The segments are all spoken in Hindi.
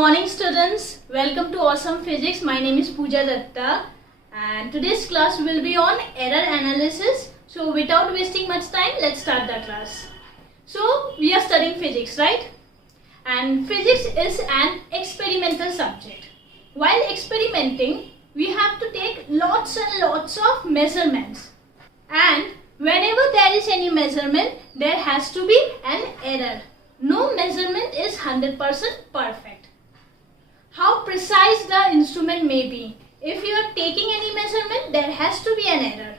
morning students, welcome to Awesome Physics. My name is Pooja Datta and today's class will be on error analysis. So without wasting much time, let's start the class. So we are studying physics, right? And physics is an experimental subject. While experimenting, we have to take lots and lots of measurements. And whenever there is any measurement, there has to be an error. No measurement is 100% perfect. How precise the instrument may be, if you are taking any measurement, there has to be an error.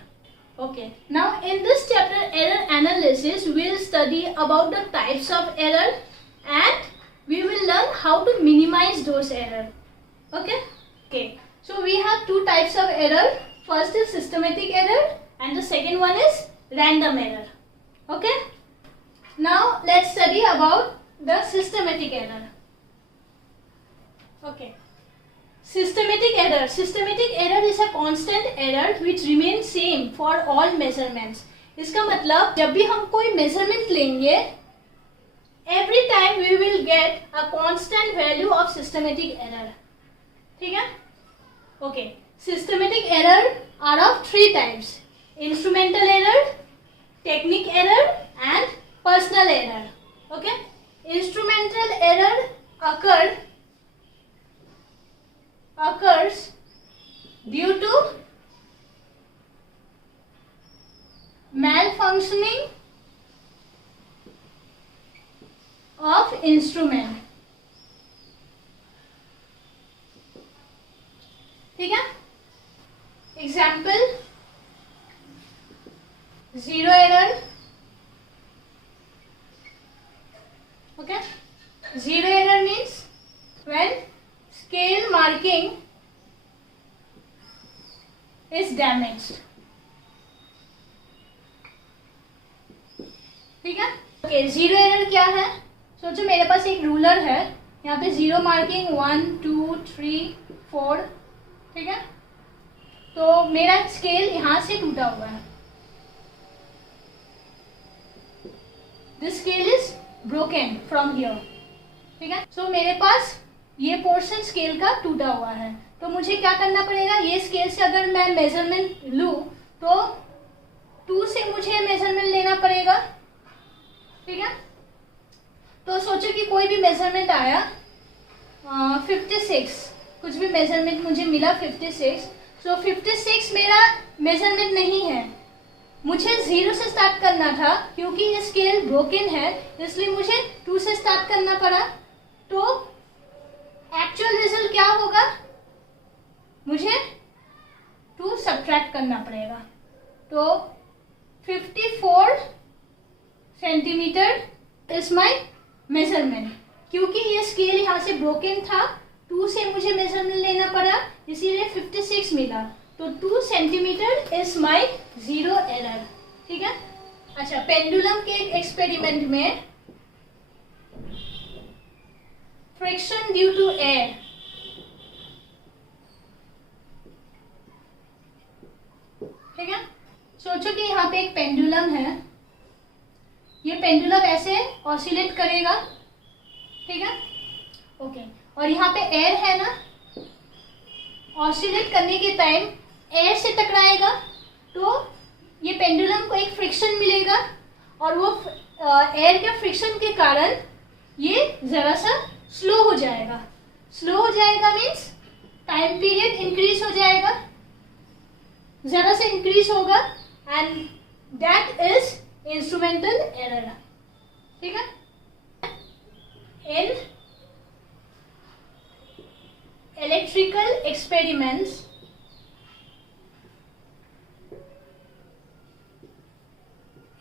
Okay, now in this chapter error analysis, we will study about the types of error and we will learn how to minimize those errors. Okay, so we have two types of error. First is systematic error and the second one is random error. Okay. Now let's study about the systematic error. Okay. Systematic error. Systematic error is a constant error which remains same for all measurements. इसका मतलब जब भी हम कोई measurement लेंगे, every time we will get a constant value of systematic error. ठीक है? Okay. Systematic error are of three types: instrumental error, technique error, and personal error. Okay, instrumental error occurs due to malfunctioning of instrument. ठीक है? Example: zero error. Okay, zero error means when scale marking is damaged. ठीक है? Okay, zero error क्या है? सोचो मेरे पास एक रूलर है, यहाँ पे जीरो मार्किंग 1, 2, 3, 4, ठीक है? तो मेरा स्केल यहाँ से टूटा हुआ है. This scale is broken from here. ठीक है? So मेरे पास ये पोर्शन स्केल का टूटा हुआ है, तो मुझे क्या करना पड़ेगा? ये स्केल से अगर मैं मेजरमेंट लूँ तो 2 से मुझे मेजरमेंट लेना पड़ेगा. ठीक है? तो सोचो कि कोई भी मेजरमेंट आया 56, कुछ भी मेजरमेंट मुझे मिला 56. सो 56 मेरा मेजरमेंट नहीं है, मुझे 0 से स्टार्ट करना था. क्योंकि ये स्केल ब्रोकन है इसलिए मुझे 2 से स्टार्ट करना पड़ा. तो एक्चुअल रिजल्ट क्या होगा? मुझे 2 सब्ट्रैक्ट करना पड़ेगा. तो 54 सेंटीमीटर इज माय मेजरमेंट. क्योंकि ये स्केल यहाँ से ब्रोकन था, 2 से मुझे मेजरमेंट लेना पड़ा, इसीलिए 56 मिला. तो 2 centimetre is my zero error. ठीक है? अच्छा, पेंडुलम के एक एक्सपेरिमेंट में फ्रिक्शन ड्यू टू एयर, ठीक है? सोचो कि यहाँ पे एक पेंडुलम है, ये पेंडुलम ऐसे ऑसिलेट करेगा. ठीक है? ओके, और यहाँ पे एयर है ना, ऑसिलेट करने के टाइम एयर से टकराएगा तो ये पेंडुलम को एक फ्रिक्शन मिलेगा और वो एयर के फ्रिक्शन के कारण ये जरा सा स्लो हो जाएगा. स्लो हो जाएगा मीन्स टाइम पीरियड इंक्रीज हो जाएगा, जरा सा इंक्रीज होगा, and that is instrumental error. ठीक है? इन electrical experiments,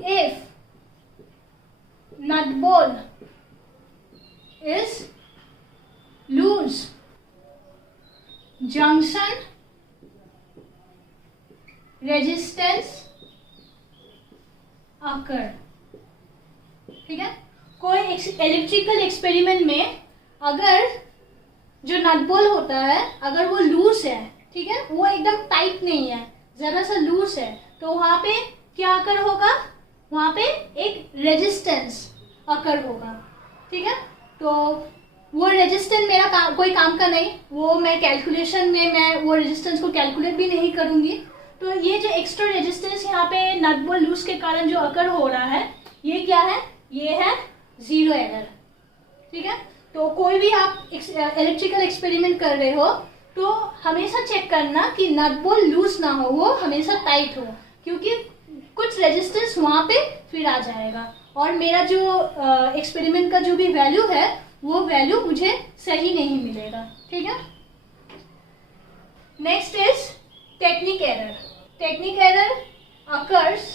if nut ball is loose, junction resistance occur. ठीक है? कोई इलेक्ट्रिकल एक्सपेरिमेंट में अगर जो नट बोल होता है अगर वो लूज है, ठीक है, वो एकदम टाइट नहीं है, जरा सा लूज है, तो वहां पे क्या अकर होगा? वहां पे एक रेजिस्टेंस अकर होगा. ठीक है? तो वो रेजिस्टेंस मेरा कोई काम का नहीं, वो मैं कैलकुलेशन में मैं वो रेजिस्टेंस को कैलकुलेट भी नहीं करूंगी। तो ये जो एक्स्ट्रा रेजिस्टेंस यहाँ पे नट बोल्ट लूज के कारण जो अकर हो रहा है, ये क्या है, ये है जीरो एरर। ठीक है, तो कोई भी आप इलेक्ट्रिकल एक्सपेरिमेंट कर रहे हो तो हमेशा चेक करना कि नट बोल्ट लूज ना हो, वो हमेशा टाइट हो, क्योंकि कुछ रेजिस्टेंस वहाँ पे फिर आ जाएगा और मेरा जो एक्सपेरिमेंट का जो भी वैल्यू है वो वैल्यू मुझे सही नहीं मिलेगा। ठीक है, next is technique error. Technique error occurs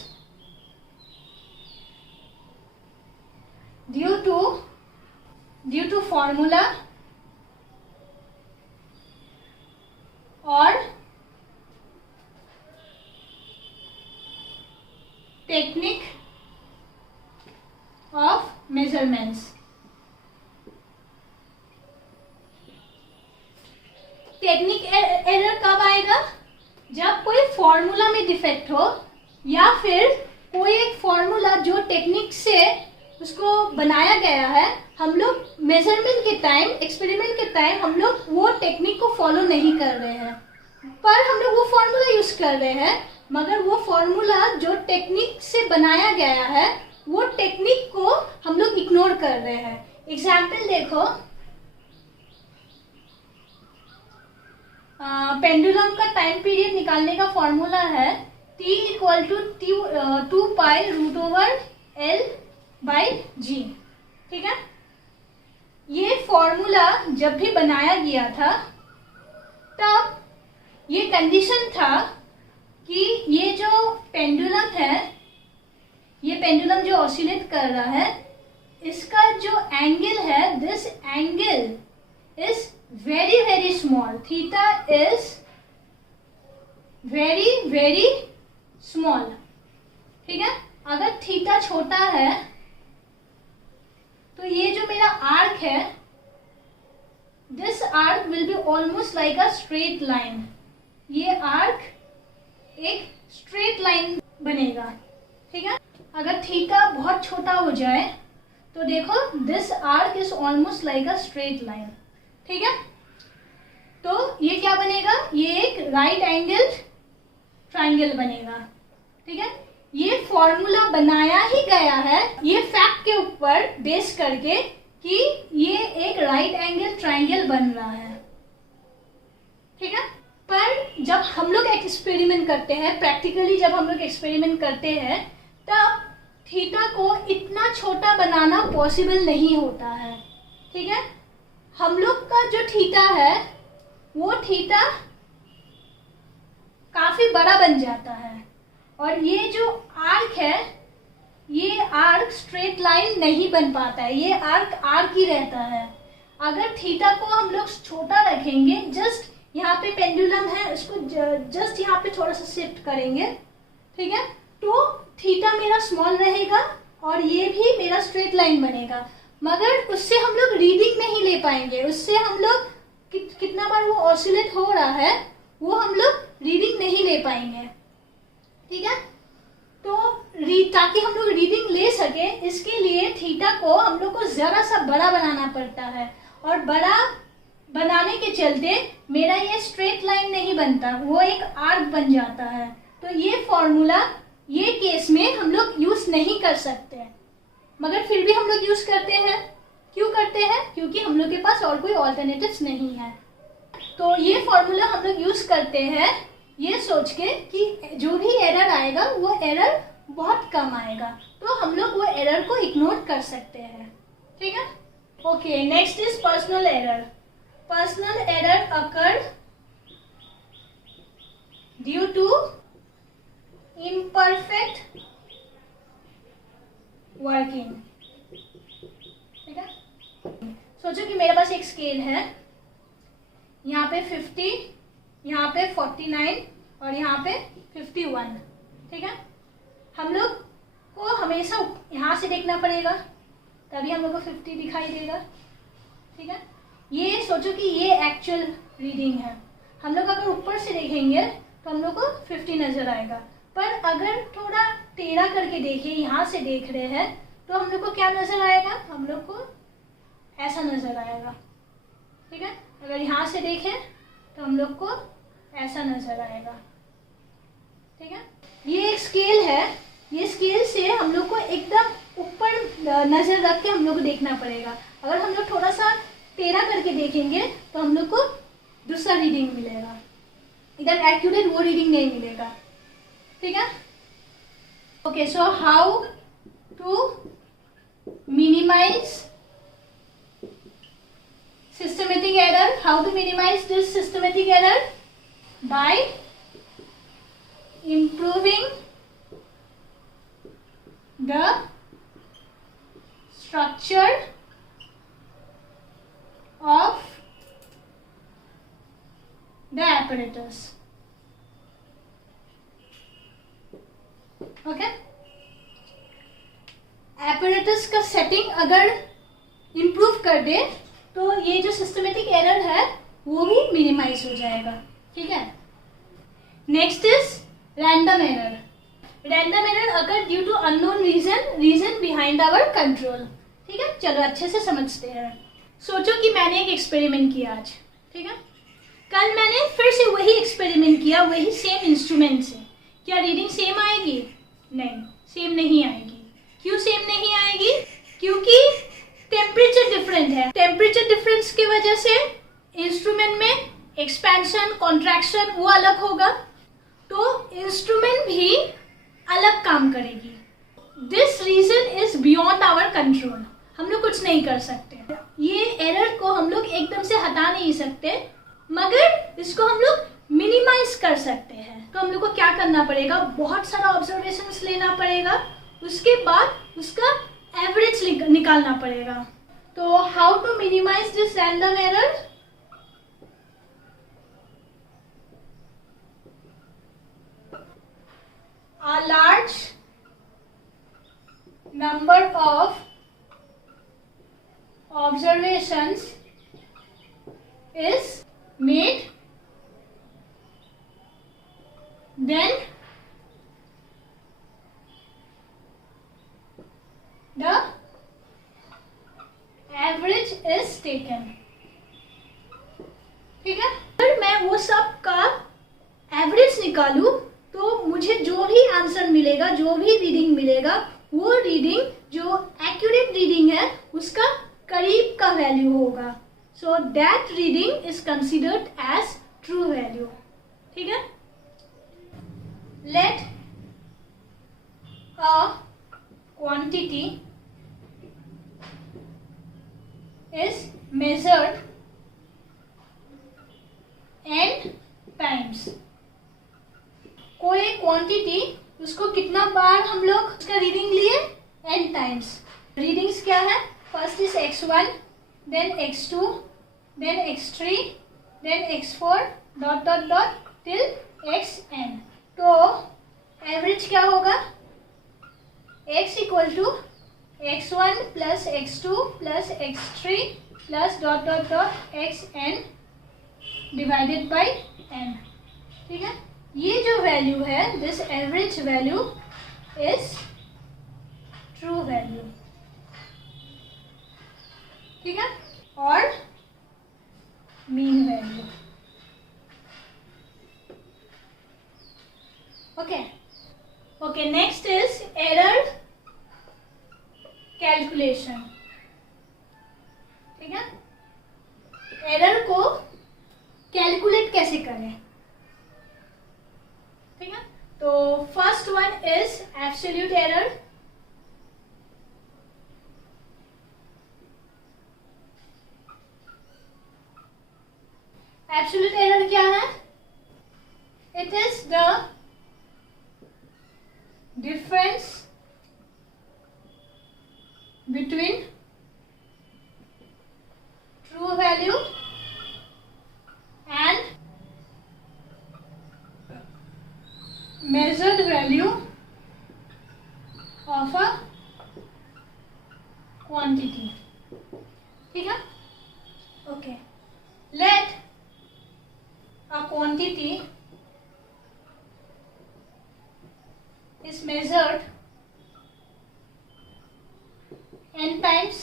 due to formula or technique of measurements। Technique error कब आएगा, जब कोई फॉर्मूला में डिफेक्ट हो या फिर कोई एक फॉर्मूला जो टेक्निक से उसको बनाया गया है, हम लोग मेजरमेंट के टाइम, एक्सपेरिमेंट के टाइम हम लोग वो टेक्निक को फॉलो नहीं कर रहे हैं, पर हम लोग वो फॉर्मूला यूज कर रहे हैं, मगर वो फॉर्मूला जो टेक्निक से बनाया गया है वो टेक्निक को हम लोग इग्नोर कर रहे हैं। एग्जाम्पल देखो, पेंडुलम का टाइम पीरियड निकालने का फॉर्मूला है T equal to 2 pi root over L by G। ठीक है, ये फॉर्मूला जब भी बनाया गया था तब ये कंडीशन था कि ये जो पेंडुलम है, ये पेंडुलम जो ऑसिलेट कर रहा है, इसका जो एंगल है, this angle is very very small, theta is very very small। ठीक है, अगर थीटा छोटा है तो ये जो मेरा आर्क है, this arc will be almost like a straight line। ये आर्क एक स्ट्रेट लाइन बनेगा। ठीक है, अगर थीटा बहुत छोटा हो जाए तो देखो this arc is almost like a straight line। ठीक है, तो ये क्या बनेगा, ये एक राइट एंगल ट्राइंगल बनेगा। ठीक है, ये फॉर्मूला बनाया ही गया है ये फैक्ट के ऊपर बेस करके कि ये एक राइट एंगल ट्राइंगल बन रहा है। ठीक है, पर जब हम लोग एक्सपेरिमेंट करते हैं, प्रैक्टिकली जब हम लोग एक्सपेरिमेंट करते हैं, तब थीटा को इतना छोटा बनाना पॉसिबल नहीं होता है। ठीक है, हम लोग का जो थीटा है वो थीटा काफी बड़ा बन जाता है और ये जो आर्क है, ये आर्क स्ट्रेट लाइन नहीं बन पाता है, ये आर्क ही रहता है। अगर थीटा को हम लोग छोटा रखेंगे, जस्ट यहाँ पे पेंडुलम है, उसको जस्ट यहाँ पे थोड़ा सा शिफ्ट करेंगे, ठीक है, तो थीटा मेरा स्मॉल रहेगा और ये भी मेरा स्ट्रेट लाइन बनेगा, मगर उससे हम लोग रीडिंग नहीं ले पाएंगे। उससे हम लोग कितना बार वो ऑसिलेट हो रहा है वो हम लोग रीडिंग नहीं ले पाएंगे। ठीक है, तो ताकि हम लोग रीडिंग ले सके, इसके लिए थीटा को हम लोग को जरा सा बड़ा बनाना पड़ता है और बड़ा बनाने के चलते मेरा ये स्ट्रेट लाइन नहीं बनता, वो एक आर्क बन जाता है। तो ये फॉर्मूला ये केस में हम लोग यूज नहीं कर सकते, मगर फिर भी हम लोग यूज करते हैं। क्यों करते हैं? क्योंकि हम लोग के पास और कोई ऑल्टरनेटिव्स नहीं है। तो ये फॉर्मूला हम लोग यूज करते हैं ये सोच के कि जो भी एरर आएगा वो एरर बहुत कम आएगा, तो हम लोग वो एरर को इग्नोर कर सकते हैं। ठीक है, okay, next is personal error. Personal error occur due to imperfect working. ठीक है, सोचो कि मेरे पास एक स्केल है, यहाँ पे 50, यहाँ पे 49 और यहाँ पे 51। ठीक है, हम लोग को हमेशा यहाँ से देखना पड़ेगा, तभी हम लोग को 50 दिखाई देगा। ठीक है, ये सोचो कि ये एक्चुअल रीडिंग है, हम लोग अगर ऊपर से देखेंगे तो हम लोग को 50 नजर आएगा, पर अगर थोड़ा टेढ़ा करके देखें, यहाँ से देख रहे हैं, तो हम लोग को क्या नजर आएगा? हम लोग को ऐसा नज़र आएगा। ठीक है, अगर यहाँ से देखें तो हम लोग को ऐसा नज़र आएगा। ठीक है, ये एक स्केल है, ये स्केल से हम लोग को एकदम ऊपर नज़र रख के हम लोग को देखना पड़ेगा। अगर हम लोग थोड़ा सा टेढ़ा करके देखेंगे तो हम लोग को दूसरा रीडिंग मिलेगा, एकदम एक्यूरेट वो रीडिंग नहीं मिलेगा। ठीक है, okay, so how to minimise systematic error? How to minimize this systematic error? By improving the structure of the apparatus. Okay, apparatus का सेटिंग अगर इम्प्रूव कर दे तो ये जो सिस्टमेटिक एरर है वो भी मिनिमाइज हो जाएगा। ठीक है, next is random error. Random error अगर due to unknown reason behind our control. ठीक है, चलो अच्छे से समझते हैं। सोचो कि मैंने एक एक्सपेरिमेंट किया आज। ठीक है, कल मैंने फिर से वही एक्सपेरिमेंट किया, वही सेम इंस्ट्रूमेंट से। क्या रीडिंग सेम आएगी? नहीं, सेम नहीं आएगी। क्यों सेम नहीं आएगी? क्योंकि टेम्परेचर डिफरेंट है। टेम्परेचर डिफरेंस की वजह से इंस्ट्रूमेंट में एक्सपेंशन कॉन्ट्रैक्शन वो अलग होगा, तो इंस्ट्रूमेंट भी अलग काम करेगी। This reason is beyond our control, हम लोग कुछ नहीं कर सकते। ये एरर को हम लोग एकदम से हटा नहीं सकते, मगर इसको हम लोग मिनिमाइज कर सकते हैं। तो हम लोग को क्या करना पड़ेगा? बहुत सारा ऑब्जर्वेशंस लेना पड़ेगा, उसके बाद उसका एवरेज निकालना पड़ेगा। तो how to minimise this random error? A large number of observations is made, then the average is taken. ठीक है, अगर मैं वो सब का एवरेज निकालूं तो मुझे जो भी आंसर मिलेगा, जो भी रीडिंग मिलेगा, वो रीडिंग जो एक्यूरेट रीडिंग है उसका करीब का वैल्यू होगा। So that reading is considered as true value. ठीक है, let a quantity is measured n times। कोई क्वांटिटी उसको कितना बार हम लोग उसका रीडिंग लिए? n times. रीडिंग्स क्या है? First is x1, then x2, then x3, then x4 dot dot dot till xn। तो एवरेज क्या होगा? x equal to x1 plus x2 plus x3 plus dot dot dot xn divided by n। ठीक है, ये जो वैल्यू है, this average value is true value. ठीक है, और mean value. Okay okay, next is error calculation. ठीक है, एरर को कैलकुलेट कैसे करें? ठीक है, तो first one is absolute error. Absolute error क्या है? It is the difference between true value and measured value of a quantity. ठीक है, ओके, let a quantity is measured n times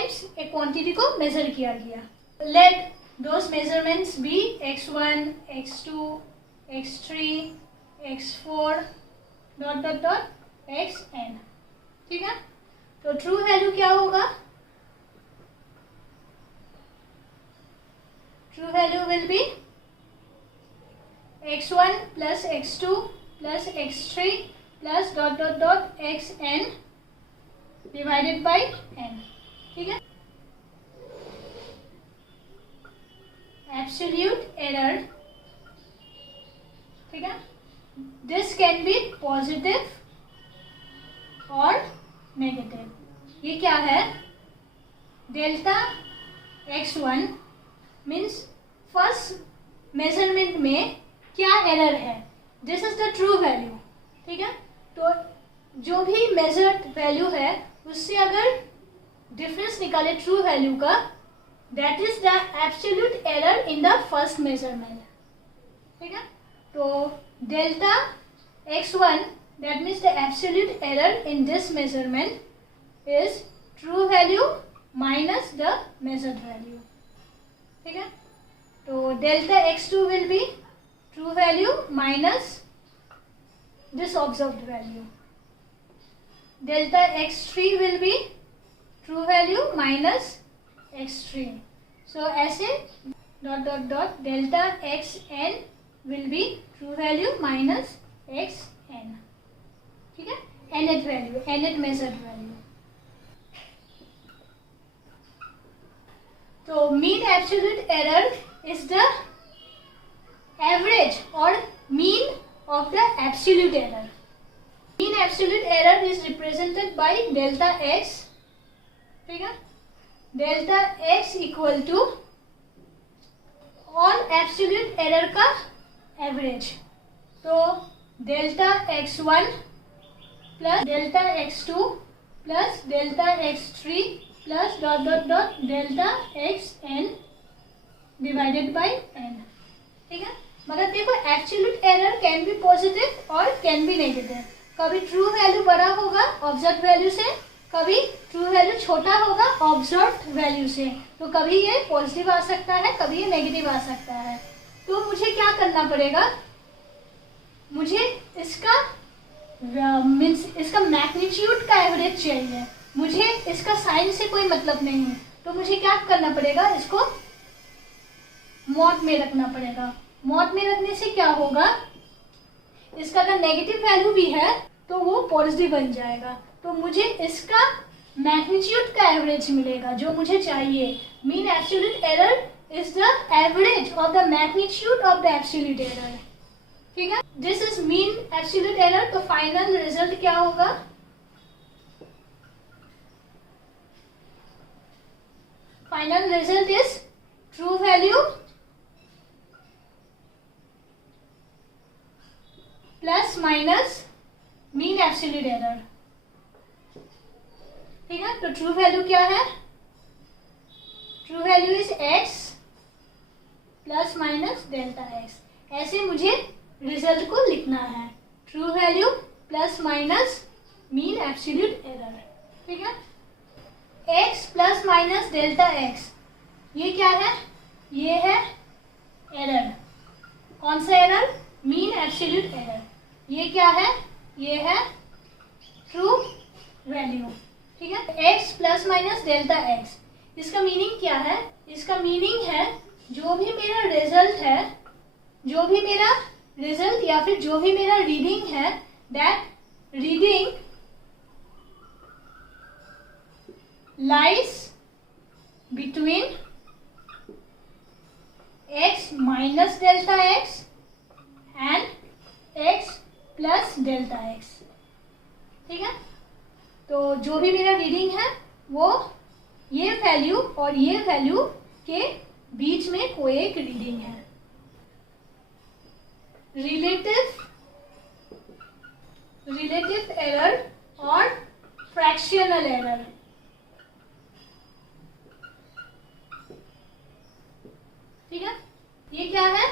times एक क्वांटिटी को मेजर किया गया. Let those measurements be x1, x2, x3, x4 dot dot dot xn. ठीक है. तो ट्रू वैल्यू क्या होगा? True value will be x1 plus x2 plus x3 plus dot dot dot xn divided by n. ठीक है. Absolute error. ठीक है. This can be positive or negative. ये क्या है? Delta x1 means first measurement में क्या एरर है, this is the true value. ठीक है. तो जो भी मेजर्ड वैल्यू है उससे अगर डिफरेंस निकाले ट्रू वैल्यू का, that is the absolute error in the first measurement. ठीक है. तो delta x1 that means the absolute error in this measurement is true value minus the measured value. ठीक है. तो delta x2 will be true value minus this observed value. Delta x3 will be true value minus x3. So ऐसे dot dot dot delta xn will be true value minus xn. ठीक है. nth value, nth measured value. तो mean absolute error is the average or mean of the absolute error. Mean absolute error is represented by delta x. ठीक है. Delta x equal to all absolute error का एवरेज. तो delta x1 plus delta x2 plus delta x3 plus dot dot dot delta xn divided by n. ठीक है. मगर देखो absolute error can be positive और कैन बी नेगेटिव. कभी ट्रू वैल्यू बड़ा होगा ऑब्जर्व वैल्यू से, कभी ट्रू वैल्यू छोटा होगा ऑब्जर्व वैल्यू से. तो कभी ये पॉजिटिव आ सकता है, कभी ये नेगेटिव आ सकता है. तो मुझे क्या करना पड़ेगा? मुझे इसका मीन्स इसका मैग्नीट्यूड का एवरेज चाहिए. मुझे इसका साइन से कोई मतलब नहीं है. तो मुझे क्या करना पड़ेगा? इसको मॉड में रखना पड़ेगा. मॉड में रखने से क्या होगा? इसका अगर नेगेटिव वैल्यू भी है तो वो पॉजिटिव बन जाएगा. तो मुझे इसका मैग्नीट्यूड का एवरेज मिलेगा जो मुझे चाहिए. Mean absolute error is the average of the magnitude of the absolute error. ठीक है. This is mean absolute error. तो फाइनल रिजल्ट क्या होगा? Final result is true value plus minus mean absolute error. ठीक है. तो ट्रू वैल्यू क्या है? True value is x plus minus delta x. ऐसे मुझे रिजल्ट को लिखना है. True value plus minus mean absolute error. ठीक है. x plus minus delta x, ये क्या है? ये है एरर. कौन सा एरर? Mean absolute error. ये क्या है? ये है ट्रू वैल्यू. ठीक है. x plus minus delta x, इसका मीनिंग क्या है? इसका मीनिंग है जो भी मेरा रिजल्ट है, जो भी मेरा रिजल्ट या फिर जो भी मेरा रीडिंग है, that reading lies between x minus delta x and x plus delta x. ठीक है. तो जो भी मेरा रीडिंग है वो ये वैल्यू और ये वैल्यू के बीच में कोई एक रीडिंग है. रिलेटिव एरर और फ्रैक्शनल एरर. ठीक है. ये क्या है?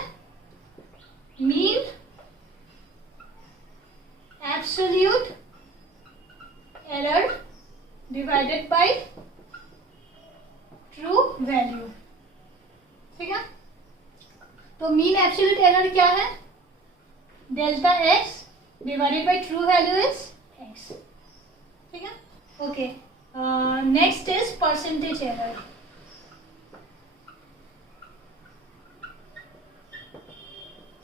Mean absolute error divided by value. ठीक है, तो मीन एब्सोल्यूट एरर क्या है? Delta x divided by true value is x. ठीक है, okay. Next is percentage error.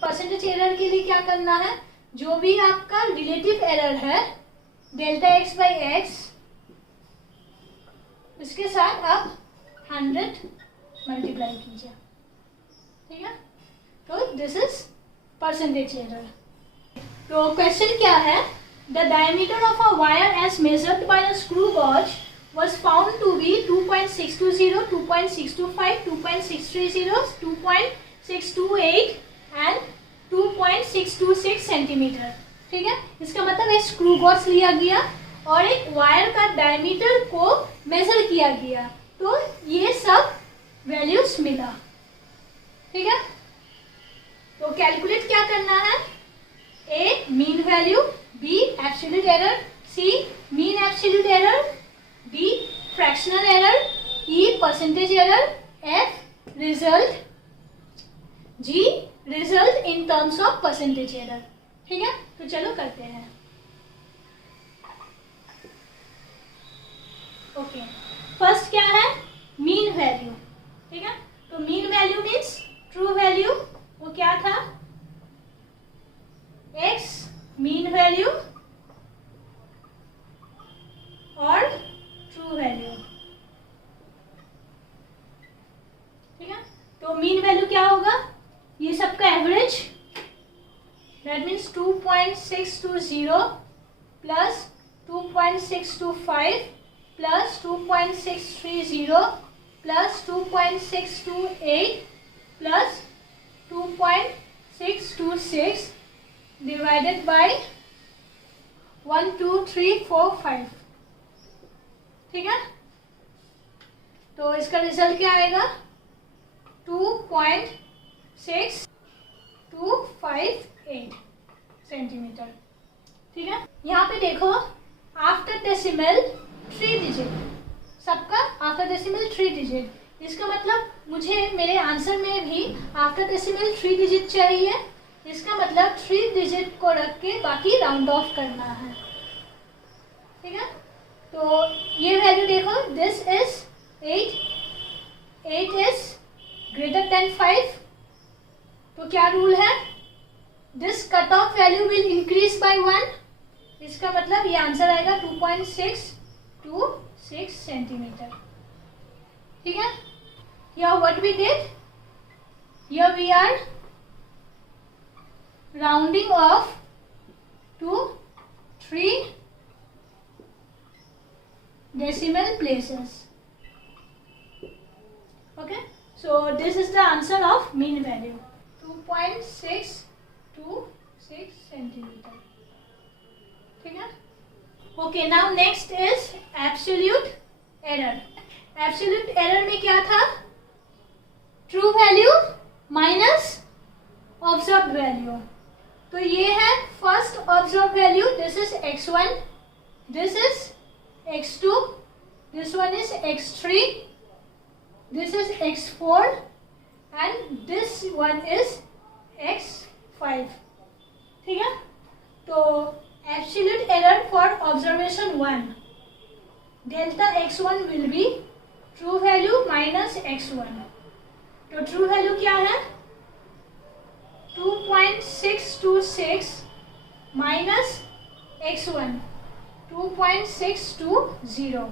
Percentage error के लिए क्या करना है? जो भी आपका रिलेटिव एरर है डेल्टा एक्स बाई एक्स, इसके साथ आप 100 मल्टीप्लाई कीजिए। ठीक है, तो दिस इज परसेंटेज एरर। तो क्वेश्चन क्या है? The diameter of a wire as measured by a screw gauge was found to be 2.620, 2.625, 2.630, 2.628 and 2.626 centimetre. ठीक है, इसका मतलब एक स्क्रू गॉज लिया गया और एक वायर का डायमीटर को मेजर किया गया, तो ये सब वैल्यूज मिला। ठीक है, तो कैलकुलेट क्या करना है? A mean value, B absolute error, C mean absolute error, D fractional error, E percentage error, F result, G result in terms of percentage error. ठीक है, तो चलो करते हैं। ओके, फर्स्ट क्या है? Mean value. ठीक है, तो mean value means true value. वो क्या था? एक्स मीन वैल्यू और ट्रू वैल्यू। ठीक है, तो मीन वैल्यू क्या होगा? ये सबका average, that means 2.620 plus 2.625 plus 2.630 plus 2.628 plus 2.626 divided by 1 2 3 4 5। ठीक है, तो इसका रिजल्ट क्या आएगा? 2.6258 सेंटीमीटर। ठीक है, यहाँ पे देखो आफ्टर डेसिमल 3 डिजिट, सबका आफ्टर डेसिमल 3 डिजिट। इसका मतलब मुझे मेरे आंसर में भी आफ्टर डेसिमल 3 डिजिट चाहिए। इसका मतलब 3 डिजिट को रख के बाकी राउंड ऑफ करना है। ठीक है, तो ये वैल्यू देखो, this is 8 is greater than 5, तो क्या रूल है? This cut off value will increase by 1। इसका मतलब ये आंसर आएगा 2.626 सेंटीमीटर। ठीक है, here what we did, here we are rounding off to 3 decimal places. Okay, so this is the answer of mean value, 2.626 centimeter. ठीक है, okay, now next is absolute error. Absolute error में क्या था? True value minus observe value. तो ये है first observe value, this is x1, this is x2, this one is x3, this is x4 and this one is x5। ठीक है, तो absolute error for observation 1, delta x1 will be true value minus x1। तो ट्रू वैल्यू क्या है? 2.626 माइनस x1, 2.620,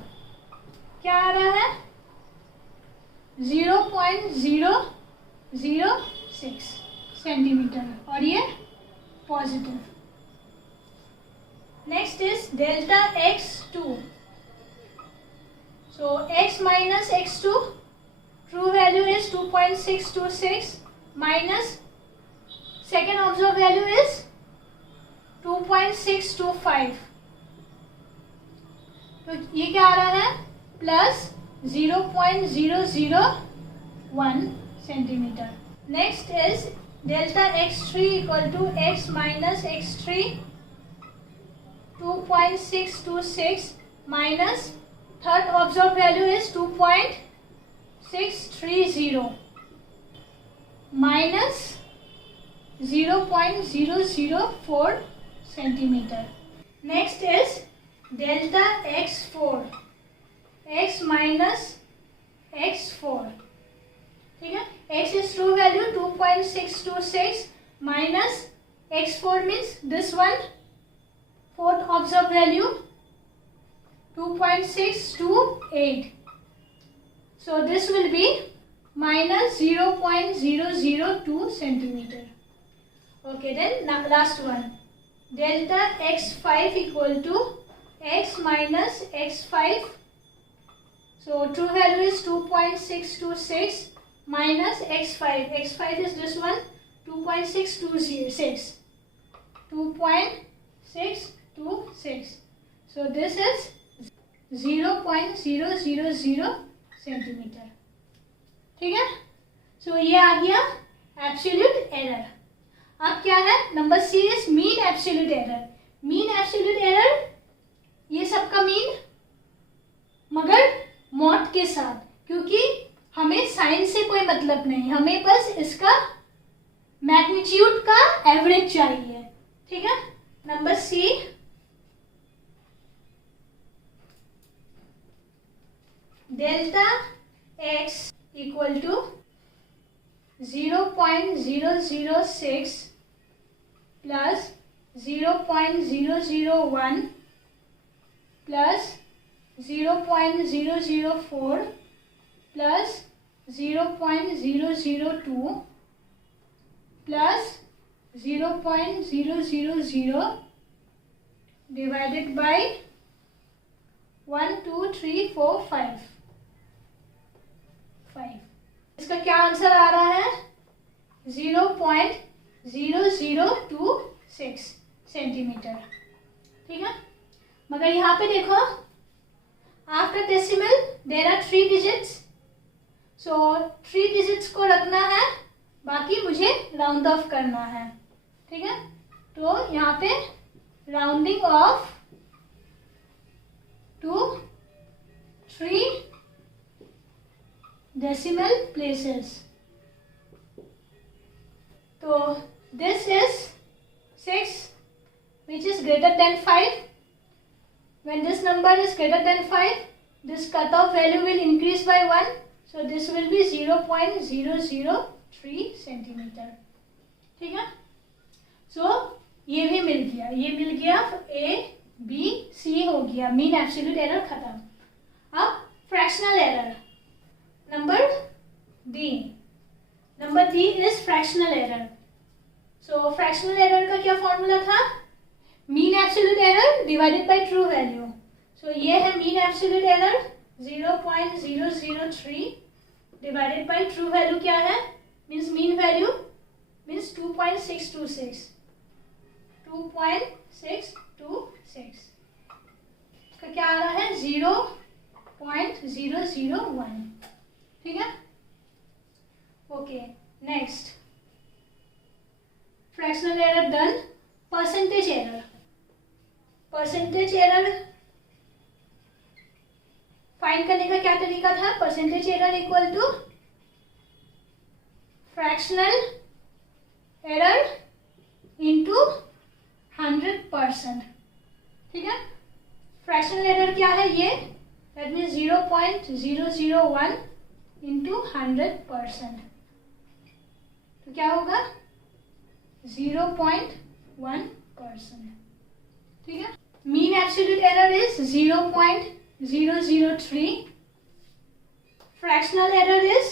क्या आ रहा है? 0.006 सेंटीमीटर, और ये positive. Next is delta x2। So x minus x2, true value is 2.626 minus second observed value is 2.625. तो ये क्या आ रहा है? Plus 0.001 centimetre. Next is delta x3 equal to x minus x3, 2.626 minus third observed value is 2.625 630 minus 0.004 centimeter. Next is delta x4, x minus x4. ठीक है, x is true value 2.626 minus x4 means this one, fourth observed value 2.628. So this will be minus 0.002 centimeter. Okay, then now last one, delta x5 equal to x minus x5. So true value is 2.626 minus x5. x5 is this one, 2.626. 2.626. So this is 0.000 centimetre. ठीक है, सो ये आ गया एब्सोल्यूट एरर. अब क्या है, number C is mean absolute error. Mean absolute error, ये सबका मीन मगर मॉड के साथ, क्योंकि हमें साइन से कोई मतलब नहीं, हमें बस इसका मैग्नीट्यूड का एवरेज चाहिए. ठीक है, number C delta x equal to 0.006 plus 0.001 plus 0.004 plus 0.002 plus 0.000 divided by 1 2 3 4 5. इसका क्या आंसर आ रहा है, 0.0026 सेंटीमीटर. ठीक है, मगर यहाँ पे देखो after decimal there are 3 digits. So 3 digits को रखना है, बाकी मुझे राउंड ऑफ करना है. ठीक है, तो यहाँ पे rounding off to 3 decimal places. So this is 6 which is greater than 5. When this number is greater than 5, this cutoff value will increase by 1. So this will be 0.003 centimeter. ठीक है, so ये भी मिल गया, ये मिल गया, A B C हो गया, मीन एब्सोल्यूट एरर खत्म. अब fractional error number D. Number D is fractional error. So fractional error का क्या फॉर्मूला था, mean absolute error divided by true value. So ये है mean absolute error 0.003 divided by true value क्या है, मीन्स मीन वैल्यू मीन्स 2.626. इसका क्या आ रहा है, 0.001. ठीक है, okay. Next fractional error done. Percentage error. Percentage error find करने का क्या तरीका था, percentage error equal to fractional error into 100%. ठीक है, फ्रैक्शनल एरर क्या है, ये दैट मीन्स 0.001 इंटू 100%. तो क्या होगा, 0.1%. ठीक है, mean absolute error is 0.003. Fractional error is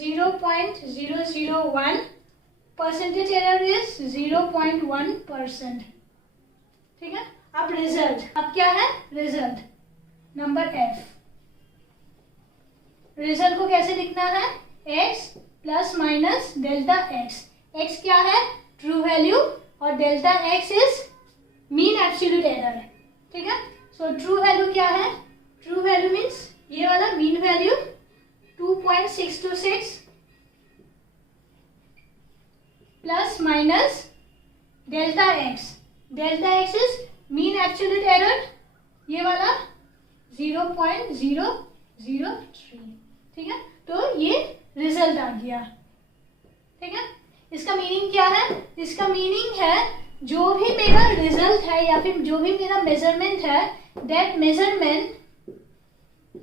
0.001. Percentage error is 0.1%. ठीक है, अब रिजल्ट, अब क्या है रिजल्ट, नंबर F. रिजल्ट को कैसे लिखना है, x plus minus delta x. x क्या है, ट्रू वैल्यू, और delta x is mean absolute error. ठीक है, सो ट्रू वैल्यू क्या है, ट्रू वैल्यू मीन्स ये वाला mean value 2.626 plus minus delta x. Delta x is mean absolute error, ये वाला 0.003. ठीक है, तो ये रिजल्ट आ गया। ठीक है, इसका मीनिंग क्या है? इसका मीनिंग है जो भी मेरा रिजल्ट है या फिर जो भी मेरा मेजरमेंट है, that measurement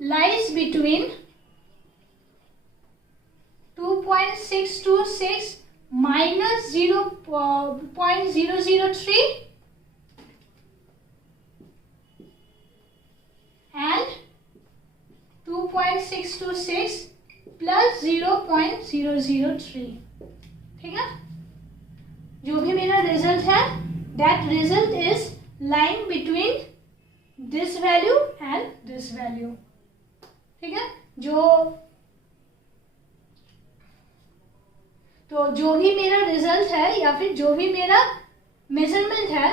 lies between 2.626 minus 0.003 and 2.626 plus 0.003। ठीक है, जो भी मेरा रिजल्ट है, that result is lying between this value and this value. ठीक है, जो भी मेरा रिजल्ट है या फिर जो भी मेरा मेजरमेंट है,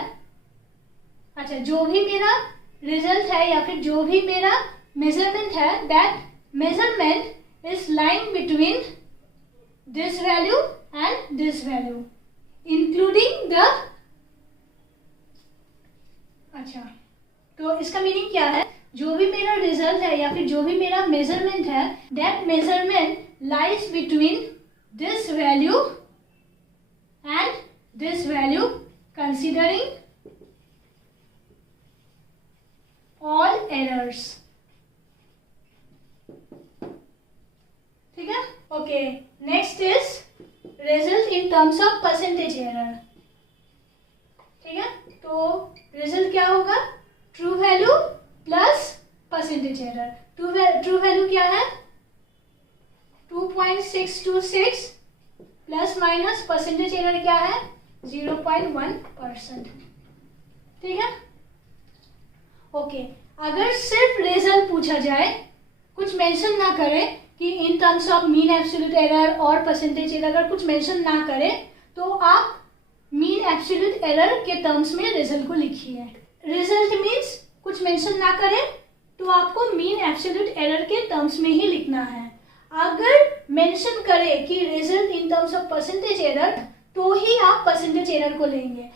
अच्छा, जो भी मेरा रिजल्ट है या फिर जो भी मेरा मेजरमेंट है, that measurement is lying between this value and this value including the, अच्छा, तो इसका मीनिंग क्या है? जो भी मेरा रिजल्ट है या फिर जो भी मेरा मेजरमेंट है, that measurement lies between this value and this value considering all errors। ठीक है, okay, next is result in terms of percentage error. ठीक है, तो रिजल्ट क्या होगा? True value plus percentage error. True value क्या है? 2.626 प्लस माइनस परसेंटेज एरर क्या है? 0.1%। ठीक है, ओके, अगर सिर्फ रिजल्ट पूछा जाए, कुछ मेंशन ना करे कि इन terms of mean absolute error और परसेंटेज एरर, अगर कुछ मेंशन ना करे तो आप मीन एब्सोल्यूट एरर के टर्म्स में रिजल्ट को लिखिए। रिजल्ट मीन्स कुछ मेंशन ना करे तो आपको मीन एब्सोल्यूट एरर के टर्म्स में ही लिखना है। अगर मेंशन करे कि result in terms of percentage error, तो ही आप परसेंटेज एरर को लेंगे।